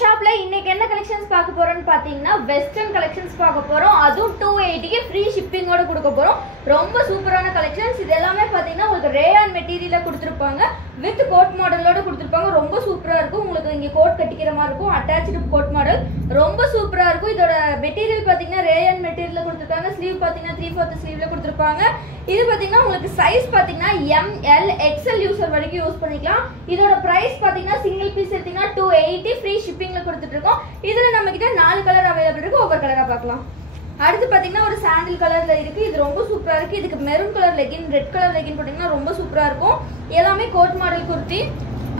ஷாப்ல இன்னைக்கு என்ன கலெக்ஷன்ஸ் பார்க்க போறோம்னு பாத்தீங்கன்னா வெஸ்டர்ன் கலெக்ஷன்ஸ் பார்க்க போறோம். அதுவும் 280 க்கு ஃப்ரீ ஷிப்பிங்கோட கொடுக்க போறோம். ரொம்ப சூப்பரான கலெக்ஷன்ஸ். இது எல்லாமே பாத்தீங்கன்னா உங்களுக்கு ரேயான் மெட்டீரியல்ல கொடுத்திருப்பாங்க. வித் கோட் மாடலோட கொடுத்திருப்பாங்க. ரொம்ப சூப்பரா இருக்கும். உங்களுக்கு இங்க கோட் கட்டிக்கிற மாதிரி இருக்கும். அட்டாச்டு கோட் மாடல் ரொம்ப சூப்பரா இருக்கும். இதோட மெட்டீரியல் பாத்தீங்கன்னா ரேயான் மெட்டீரியல்ல கொடுத்திருக்காங்க. ஸ்லீவ் பாத்தீங்கன்னா 3/4 ஸ்லீவ்ல கொடுத்திருப்பாங்க. இது பாத்தீங்கன்னா உங்களுக்கு சைஸ் பாத்தீங்கன்னா ML XL யூசர் வரைக்கும் யூஸ் பண்ணிக்கலாம். இதோட பிரைஸ் பாத்தீங்கன்னா சிங்கிள் பீஸ் எடுத்தீங்கன்னா 280 ஃப்ரீ ஷிப்பிங்ல கொடுத்துட்டு இருக்கோம். இதுல நம்ம கிட்ட 4 கலர் அவைலபிள் இருக்கு. ஒவ்வொரு கலரா பார்க்கலாம். அடுத்து பாத்தீங்கன்னா ஒரு சாண்டில் கலர்ல இருக்கு. இது ரொம்ப சூப்பரா இருக்கு. இதுக்கு maroon colour legging, red colour legging போட்டீங்கன்னா ரொம்ப சூப்பரா இருக்கும். எல்லாமே கோட் மாடல் குர்த்தி.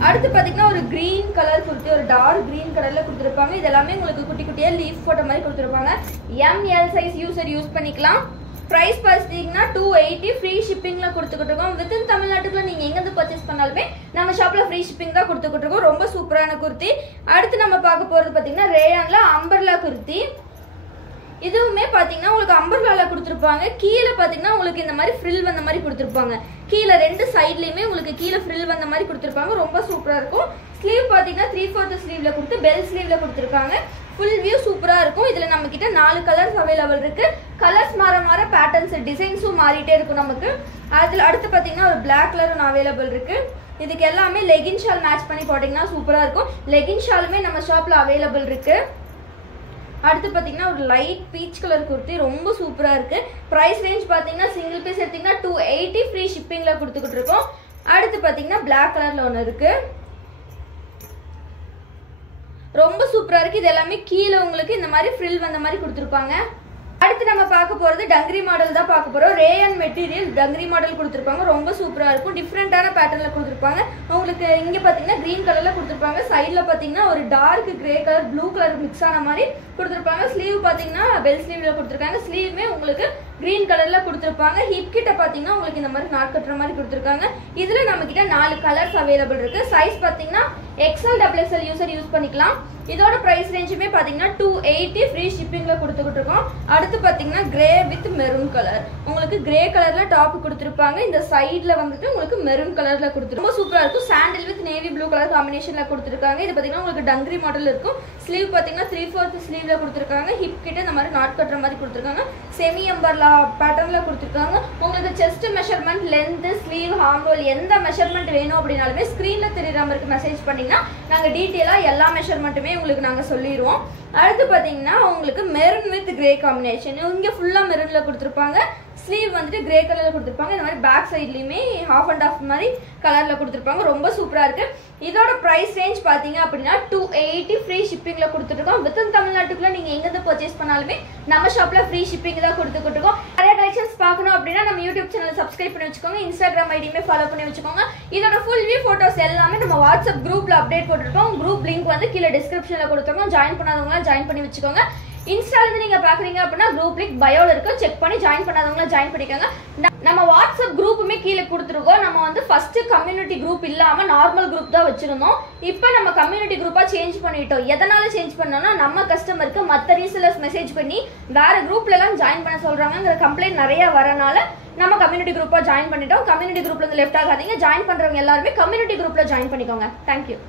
அடுத்து பாத்தீங்கன்னா ஒரு கிரீன் கலர் குர்த்தி, ஒரு டார்க் கிரீன் கலர்ல கொடுத்துருப்பாங்க. இது எல்லாமே உங்களுக்கு குட்டி குட்டியா லீஃப் போட்ட மாதிரி கொடுத்துருப்பாங்க. ML சைஸ் யூசர் யூஸ் பண்ணிக்கலாம். பிரைஸ் பாத்தீங்கன்னா 280 ஃப்ரீ ஷிப்பிங்ல கொடுத்துக்கிட்டு இருக்கோம். வித்தின் தமிழ்நாட்டுக்குள்ள நீங்க எங்க இருந்து பர்ச்சேஸ் பண்ணாலுமே நம்ம ஷாப்ல ஃப்ரீ ஷிப்பிங் தான் கொடுத்துக்கிட்டு இருக்கோம். ரொம்ப சூப்பரான குர்த்தி. அடுத்து நம்ம பார்க்க போறது பாத்தீங்கன்னா ரேயான்ல அம்பர்லா குர்த்தி. இதுவுமே பாத்தீங்கன்னா உங்களுக்கு அம்பர்லால கொடுத்துருப்பாங்க. கீழே பாத்தீங்கன்னா உங்களுக்கு இந்த மாதிரி ஃப்ரில் வந்த மாதிரி கொடுத்துருப்பாங்க. கீழே ரெண்டு சைட்லயுமே உங்களுக்கு கீழே ஃப்ரில் வந்த மாதிரி கொடுத்துருப்பாங்க. ரொம்ப சூப்பரா இருக்கும். ஸ்லீவ் பாத்தீங்கன்னா 3/4 ஸ்லீவ்ல கொடுத்து பெல் ஸ்லீவ்ல கொடுத்துருக்காங்க. ஃபுல் வியூ சூப்பரா இருக்கும். இதுல நம்ம கிட்ட 4 கலர்ஸ் அவைலபிள் இருக்கு. கலர்ஸ் மாற பேட்டர்ன்ஸ் டிசைன்ஸும் மாறிட்டே இருக்கும் நமக்கு. அதுல அடுத்து பாத்தீங்கன்னா ஒரு பிளாக் கலர் ஒன்று அவைலபிள் இருக்கு. இதுக்கு எல்லாமே லெகின் ஷால் மேட்ச் பண்ணி போட்டீங்கன்னா சூப்பரா இருக்கும். லெகின் ஷாலுமே நம்ம ஷாப்ல அவைலபிள் இருக்கு. அடுத்து பாத்தீங்கன்னா ஒரு லைட் பீச் கலர் குர்த்தி ரொம்ப சூப்பரா இருக்கு. பிரைஸ் ரேஞ்ச் பாத்தீங்கன்னா சிங்கிள் பீஸ் எடுத்தீங்கன்னா 280 ஃப்ரீ ஷிப்பிங்ல கொடுத்துக்கிட்டு இருக்கோம். அடுத்து பாத்தீங்கன்னா பிளாக் கலர்ல ஒன்று இருக்கு. ரொம்ப சூப்பரா இருக்கு. இது எல்லாமே கீழே உங்களுக்கு இந்த மாதிரி ஃப்ரில் வந்த மாதிரி கொடுத்துருப்பாங்க. அடுத்து நம்ம பார்க்க போறது டங்கரி மாடல் தான் பார்க்க போறோம். ரேயான் மெட்டீரியல் டங்கரி மாடல் கொடுத்துருப்பாங்க. ரொம்ப சூப்பரா இருக்கும். டிஃப்ரெண்டான பேட்டர்ன்ல கொடுத்துருப்பாங்க. உங்களுக்கு இங்க பாத்தீங்கன்னா கிரீன் கலர்ல கொடுத்துருப்பாங்க. சைட்ல பாத்தீங்கன்னா ஒரு dark grey colour blue colour mix ஆன மாதிரி கொடுத்துருப்பாங்க. ஸ்லீவ் பாத்தீங்கன்னா பெல் ஸ்லீவ்ல கொடுத்துருக்காங்க. ஸ்லீவுமே உங்களுக்கு கிரீன் கலர்ல கொடுத்துருப்பாங்க. ஹிப் கிட்ட பாத்தீங்கன்னா உங்களுக்கு இந்த மாதிரி நாட் கட்டுற மாதிரி கொடுத்துருக்காங்க. இதுல நம்ம கிட்ட 4 கலர்ஸ் அவைலபிள் இருக்கு. சைஸ் பாத்தீங்கன்னா XL XXL யூசர் யூஸ் பண்ணிக்கலாம். இதோட பிரைஸ் ரேஞ்சுமே பாத்தீங்கன்னா 280 ஃப்ரீ ஷிப்பிங்ல கொடுத்துக்கிட்டு இருக்கோம். அடுத்து பாத்தீங்கன்னா கிரே வித் மெரூன் கலர். உங்களுக்கு கிரே கலர்ல டாப் கொடுத்துருப்பாங்க. இந்த சைட்ல வந்துட்டு உங்களுக்கு மெரூன் கலர்ல கொடுத்துருக்கும். ரொம்ப சூப்பரா இருக்கும். Sandal with navy blue colour காம்பினேஷன்ல கொடுத்துருக்காங்க. இது பாத்தீங்கன்னா உங்களுக்கு டங்கரி மாடல் இருக்கும். ஸ்லீவ் பாத்தீங்கன்னா 3/4 ஸ்லீவ்ல கொடுத்துருக்காங்க. ஹிப் கிட்ட இந்த மாதிரி நாட் கட்டுற மாதிரி கொடுத்துருக்காங்க. செமி அம்பர்லா பேட்டர்ன்ல கொடுத்துருக்காங்க. உங்களுக்கு chest measurement, length, sleeve, harm எந்த மெஷர்மெண்ட் வேணும் அப்படின்னாலுமே ஸ்கிரீன்ல தெரியற நம்பருக்கு மெசேஜ் பண்ணீங்கன்னா நாங்க டீட்டெயிலா எல்லா மெஷர்மெண்ட்டுமே உங்களுக்கு நாங்க சொல்லிடுவோம். அடுத்து பாத்தீங்கன்னா உங்களுக்கு மெரூன் வித் கிரே காம்பினேஷன். இங்க ஃபுல்லா மெரூன்ல கொடுத்துருப்பாங்க. ஸ்லீவ் வந்துட்டு கிரே கலர்ல கொடுத்துருப்பாங்க. இந்த மாதிரி பேக் சைட்லயுமே ஹாஃப் அண்ட் ஆஃப் மாதிரி கலர்ல கொடுத்துருப்பாங்க. ரொம்ப சூப்பரா இருக்கு. இதோட பிரைஸ் ரேஞ்ச் பாத்தீங்க அப்படின்னா 280 ஃப்ரீ ஷிப்பிங்ல கொடுத்துட்டு இருக்கோம். வித்தின் தமிழ்நாட்டுக்குள்ள நீங்க எங்க இருந்து பர்ச்சேஸ் பண்ணாலுமே நம்ம ஷாப்ல ஃப்ரீ ஷிப்பிங் தான் கொடுத்துட்டு இருக்கோம். நிறைய கலெக்ஷன்ஸ் பார்க்கணும் அப்படின்னா நம்ம யூடியூப் சேனல் சப்ஸ்கிரைப் பண்ணி வச்சுக்கோங்க. இன்ஸ்டாகிராம் ஐடியுமே ஃபாலோ பண்ணி வச்சுக்கோங்க. இதோட ஃபுல் வியூ போட்டோஸ் எல்லாமே நம்ம வாட்ஸ்அப் குரூப்ல அப்டேட் போட்டுருக்கோம். குரூப் லிங்க் வந்து கீழே டிஸ்கிரிப்ஷன்ல கொடுத்துருக்கோம். ஜாயின் பண்ணாதவங்க ஜாயின் பண்ணி வச்சுக்கோங்க. இன்ஸ்டால இருந்து நீங்க பாக்குறீங்க அப்படின்னா குரூப் லிங்க் பயோல இருக்கு. செக் பண்ணி ஜாயின் பண்ணாதவங்க ஜாயின் பண்ணிக்கோங்க. நம்ம வாட்ஸ்அப் குரூப்புமே கீழே கொடுத்துருக்கோம். நம்ம வந்து ஃபர்ஸ்ட் கம்யூனிட்டி குரூப் இல்லாம நார்மல் குரூப் தான் வச்சிருந்தோம். இப்போ நம்ம கம்யூனிட்டி குரூப்பா சேஞ்ச் பண்ணிட்டோம். எதனால சேஞ்ச் பண்ணோம்னா நம்ம கஸ்டமருக்கு மற்ற ரீசெல்லர்ஸ் மெசேஜ் பண்ணி வேற குரூப்ல எல்லாம் ஜாயின் பண்ண சொல்றாங்கிற கம்ப்ளைண்ட் நிறைய வரனால நம்ம கம்யூனிட்டி குரூப்பா ஜாயின் பண்ணிட்டோம். கம்யூனிட்டி குரூப்ல இருந்து லெஃப்ட் ஆகாதீங்க. ஜாயின் பண்றவங்க எல்லாருமே கம்யூனிட்டி குரூப்ல ஜாயின் பண்ணிக்கோங்க. தேங்க்யூ.